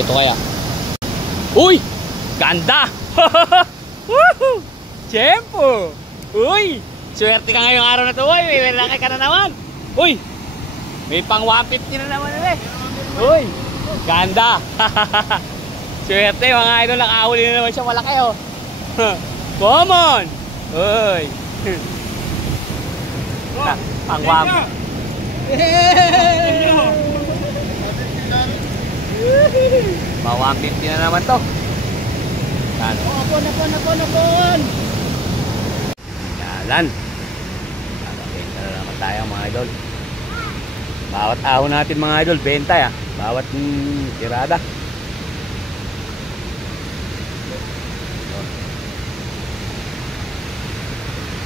ito kaya. Uy! Ganda! Woohoo! Tiyempo! Uy! Swerte ka ngayong araw na to. Uy! May laki ka na naman. Uy! May pang 150 na naman ulit. Uy! Ganda! Swerte mga idol. Nakahuli na naman siya. Malaki oh. Come on! Uy! Pang 150. Mga 150 na naman to. Yan. Napon. Yalan. Nakabenta na naman tayo mga idol. Bawat ahon natin mga idol, benta ya. Bawat tirada.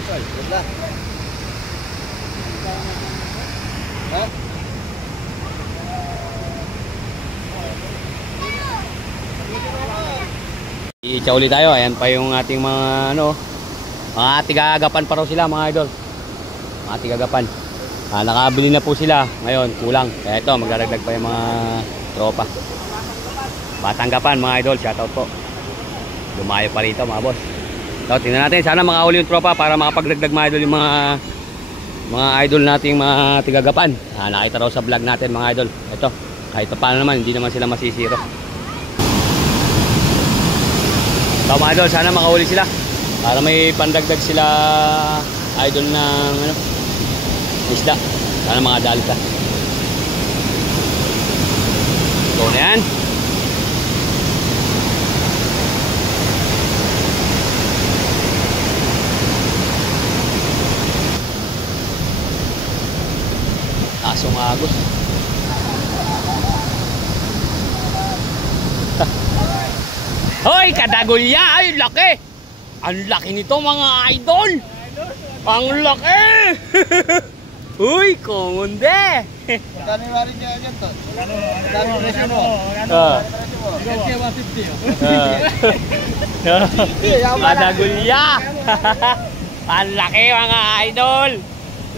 Ganda. Ha? Iitsa ulit tayo. Ayan pa yung ating mga ano, mga tigagapan pa raw sila mga idol. Mga tigagapan. Nakabili na po sila. Ngayon kulang. Kaya ito magdaragdag pa yung mga tropa. Batanggapan mga idol. Shoutout po. Lumayo pa rito mga boss. So tingnan natin. Sana makahuli yung tropa para makapagdagdag mga idol yung mga idol nating mga tigagapan. Nakita raw sa vlog natin mga idol. Ito kahit paano naman hindi naman sila masisiro. So mga idol, sana makahuli sila para may pandagdag sila idol ng ano, isda. Sana makadali ka. So na yan. Asong agos. Hoy, kadagulya! Ay, laki! Ang laki nito mga idol! Ang laki! Uy, kumunde! Magkano yung marin niya dyan to? Magkano yung presyo mo? Kasi 150. Kadagulya! Ang laki mga idol!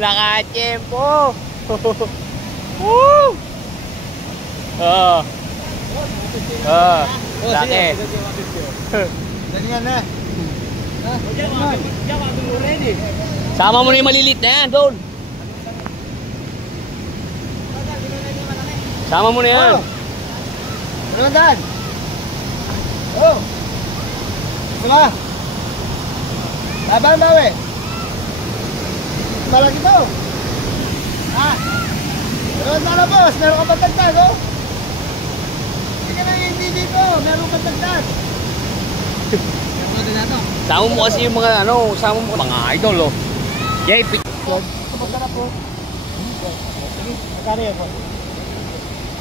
Nakatiyempo! Woo! Laki. Ganyan na. Sama mo na yung malilit na yan, doon. Sama mo na yan. Ano daan? Oh. Diba? Laban bawi. Malaki to. Ha? Pero na boss, meron ka patagtag oh. Hindi dito, meron ka tagtag. Sama mo kasi yung mga ano, sama mo mga idol oh. Yay, Magkana po. Sige, magkano yan po?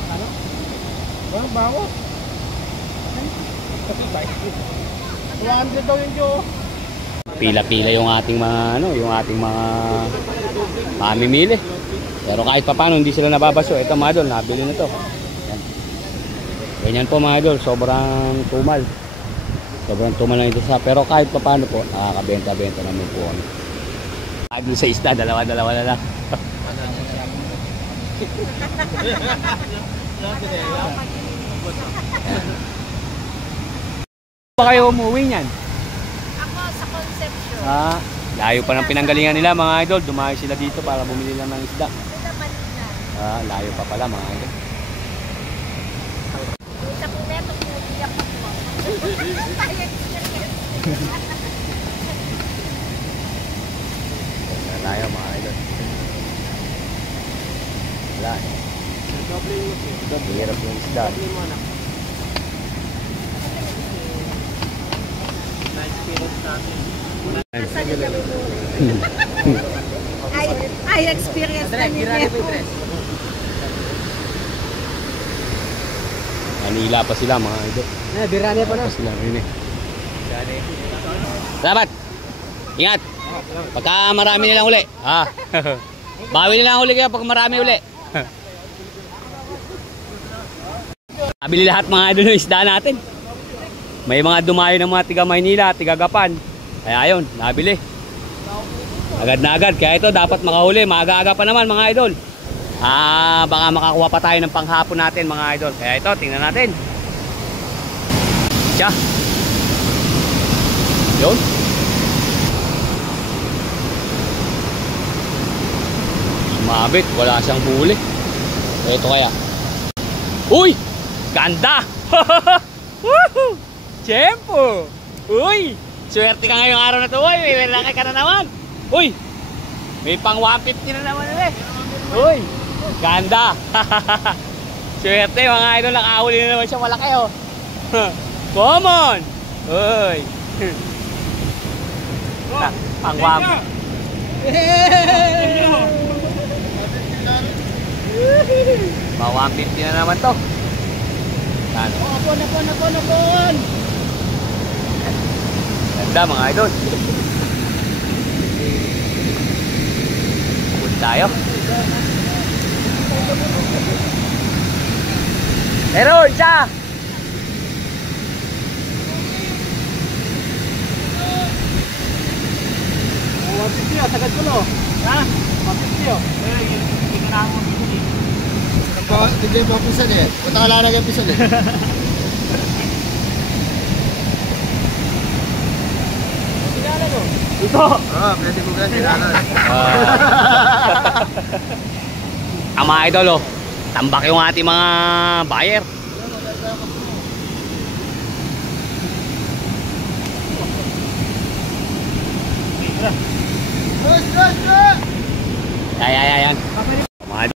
Ano? Walang bago. 200 daw yun Joe. pila-pila yung ating mga ano, yung ating mga mamimili. Pero kahit papaano hindi sila nababaso. Ito mga idol, nabili na to. Yan. Ganyan po mga idol, sobrang tumal. Sobrang tumal lang ito sa, pero kahit papaano po, nakakabenta-benta namin po kami. Idol sa isda, dalawa-dalawa na lang. Pa kayo umuwi niyan? Ako sa Conception. Layo pa ng pinanggalingan nila mga idol. Dumayo sila dito para bumili lang ng isda. Layo pa pala mga idol. Sa pumeto, pumiyak ako. Tayo mga idol. Wala eh. Hirap yung isda. I experienced na ninyo. Manila pa sila mga idol. Birane pa na. Sila rin eh. Salamat. Ingat. Pagka marami nilang uli. Bawi nilang uli kaya pag marami uli. Nabili lahat mga idol ng isda natin. May mga dumayo ng mga tiga Maynila, tiga Gapan. Kaya ayun, nabili. Agad na agad. Kaya ito dapat makahuli. Maaga-aga pa naman mga idol. Baka makakuha pa tayo ng panghapon natin mga idol. Kaya ito, tingnan natin. siya. Yun. Sumabit, wala siyang huli. Ito kaya. Uy! Ganda! Woohoo! Tiyempo! Uy! Swerte ka ngayong araw na to, uy! May laki ka na naman! Uy! May pang 150 na naman ulit! Uy! Ganda! Swerte mga idol, nakahuli na naman siya, malaki oh! Common! Uy! Pang 150. Mga 150 na naman to. Ano? Napon. Ganda mga idol. Pagod tayo. Meron siya. Sagad ko no. Ha? 150 oh. Hindi ka na ako magbibili. Hindi mo pisan eh. Punta ka lang ng pisan eh. Sinala mo? Ito. Oo, pwede mo ganyan sinala. Ang mga idol oh. Tambak yung ating mga buyer.